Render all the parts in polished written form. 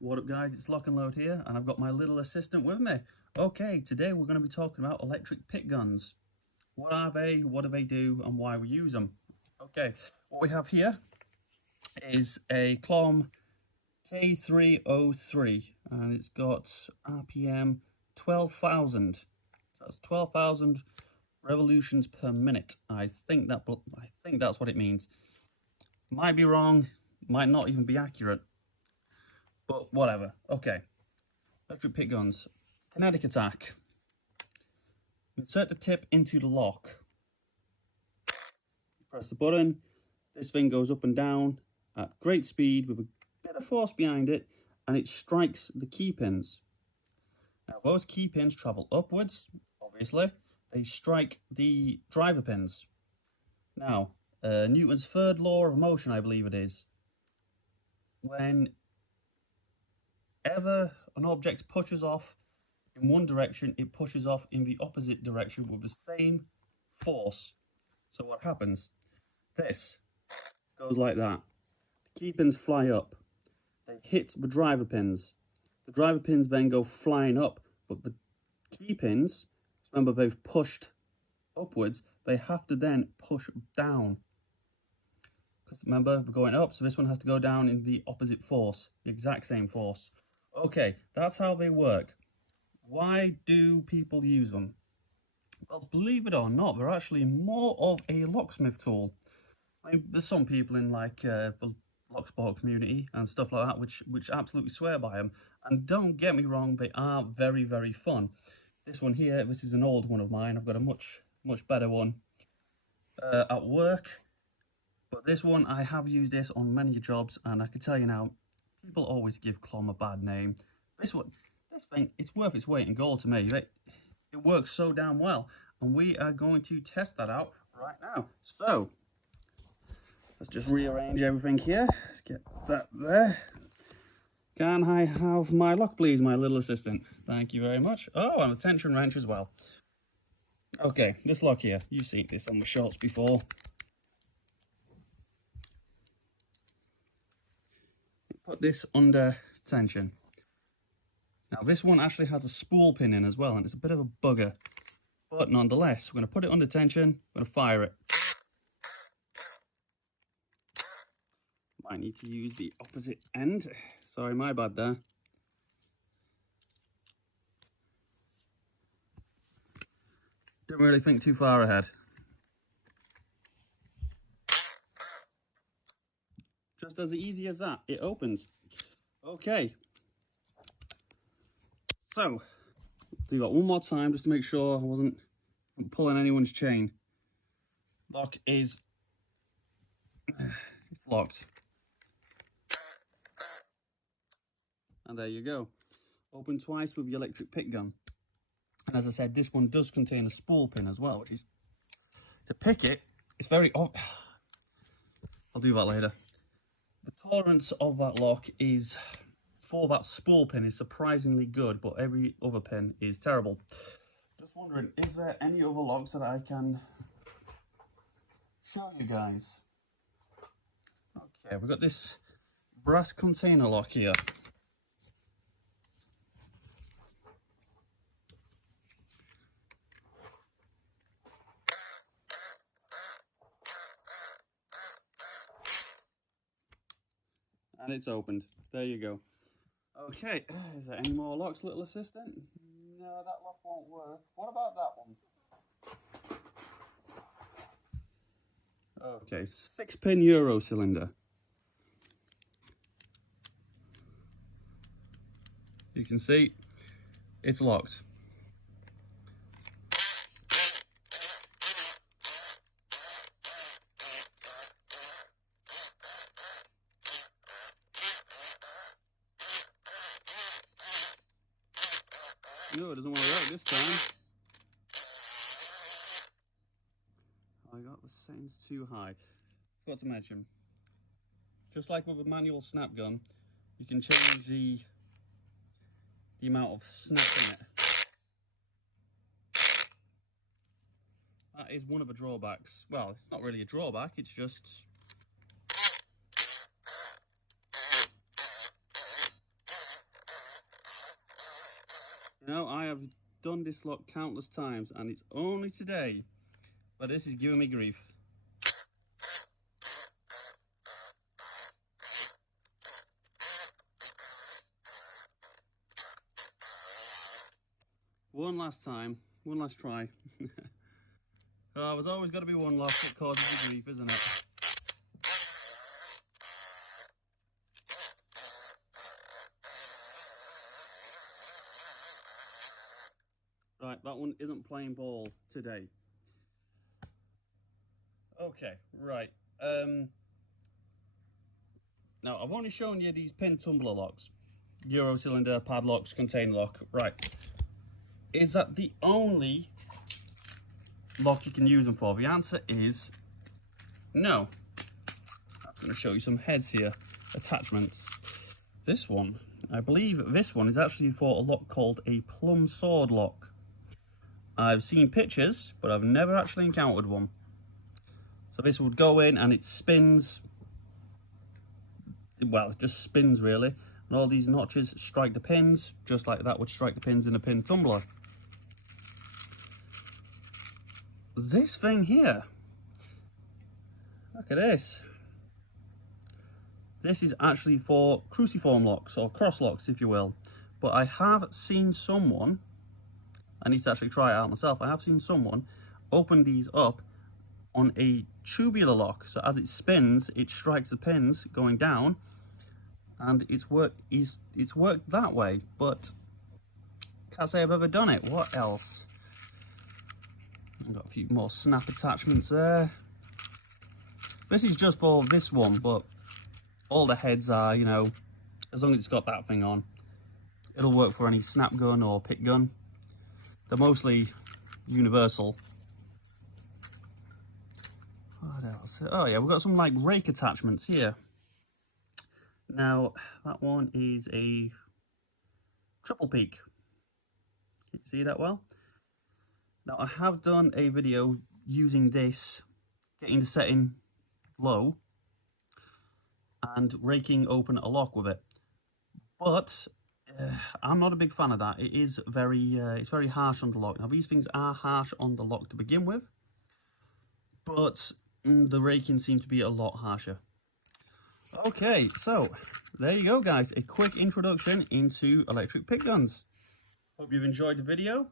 What up guys, it's Lock and Load here and I've got my little assistant with me. Okay, today we're going to be talking about electric pick guns. What are they, what do they do and why we use them? Okay, what we have here is a Klom K-303 and it's got RPM 12,000. That's 12,000 revolutions per minute. I think that's what it means. Might be wrong, might not even be accurate. But whatever. Okay. Electric pick guns. Kinetic attack. Insert the tip into the lock. Press the button. This thing goes up and down at great speed with a bit of force behind it, and it strikes the key pins. Now those key pins travel upwards, obviously. They strike the driver pins. Now, Newton's third law of motion, I believe it is. Whenever an object pushes off in one direction, it pushes off in the opposite direction with the same force. So what happens? This goes like that. The key pins fly up. They hit the driver pins. The driver pins then go flying up, but the key pins, remember they've pushed upwards, they have to then push down. Because remember, we're going up, so this one has to go down in the opposite force, the exact same force. Okay, that's how they work. Why do people use them? Well, believe it or not, they're actually more of a locksmith tool. I mean, there's some people in like the locksport community and stuff like that which absolutely swear by them. And don't get me wrong, they are very, very fun. This one here, this is an old one of mine. I've got a much better one at work. But this one, I have used this on many jobs, and I can tell you now, people always give Klom a bad name. This thing, it's worth its weight in gold to me. It works so damn well, and we are going to test that out right now. So, let's just rearrange everything here. Let's get that there. Can I have my lock, please, my little assistant? Thank you very much. Oh, and a tension wrench as well. Okay, this lock here, you've seen this on the shorts before. Put this under tension. Now this one actually has a spool pin in as well, and it's a bit of a bugger. But nonetheless, we're going to put it under tension, we're going to fire it. Might need to use the opposite end. Sorry, my bad there. Didn't really think too far ahead. Just as easy as that, it opens. Okay. So, do that one more time just to make sure I wasn't pulling anyone's chain. Lock is, it's locked. And there you go. Open twice with your electric pick gun. And as I said, this one does contain a spool pin as well, which is, to pick it, it's very, I'll do that later. The tolerance of that lock is, for that spool pin, is surprisingly good, but every other pin is terrible. Just wondering, is there any other locks that I can show you guys? Okay, we've got this brass container lock here. And it's opened. There you go. Okay, is there any more locks, little assistant? No, that lock won't work. What about that one? Okay, 6-pin Euro cylinder. You can see it's locked. No, it doesn't want to work this time. I got the settings too high. Forgot to mention, just like with a manual snap gun, you can change the amount of snap in it. That is one of the drawbacks. Well, it's not really a drawback, it's just You know, I have done this lock countless times and it's only today, but this is giving me grief. One last time, one last try. Oh, there's always got to be one lock that causes the grief, isn't it? Right, that one isn't playing ball today. Okay, right. Now, I've only shown you these pin tumbler locks. Euro cylinder, padlocks, container lock. Right. Is that the only lock you can use them for? The answer is no. I'm going to show you some heads here, attachments. This one, I believe this one is actually for a lock called a plumb sword lock. I've seen pictures, but I've never actually encountered one. So this would go in and it spins, well, it just spins really. And all these notches strike the pins, just like that would strike the pins in a pin tumbler. This thing here, look at this. This is actually for cruciform locks, or cross locks if you will. But I have seen someone, I need to actually try it out myself, I have seen someone open these up on a tubular lock. So as it spins, it strikes the pins going down, and it's worked that way. But can't say I've ever done it. What else? I've got a few more snap attachments there. This is just for this one, but all the heads are, you know, as long as it's got that thing on, it'll work for any snap gun or pick gun. They're mostly universal. What else? Oh yeah, we've got some like rake attachments here. Now, that one is a triple peak. Can you see that well? Now, I have done a video using this, getting the setting low and raking open a lock with it. But I'm not a big fan of that. It is it's very harsh on the lock. Now, these things are harsh on the lock to begin with, but the raking seems to be a lot harsher. Okay, so there you go, guys. A quick introduction into electric pick guns. Hope you've enjoyed the video.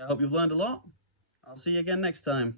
I hope you've learned a lot. I'll see you again next time.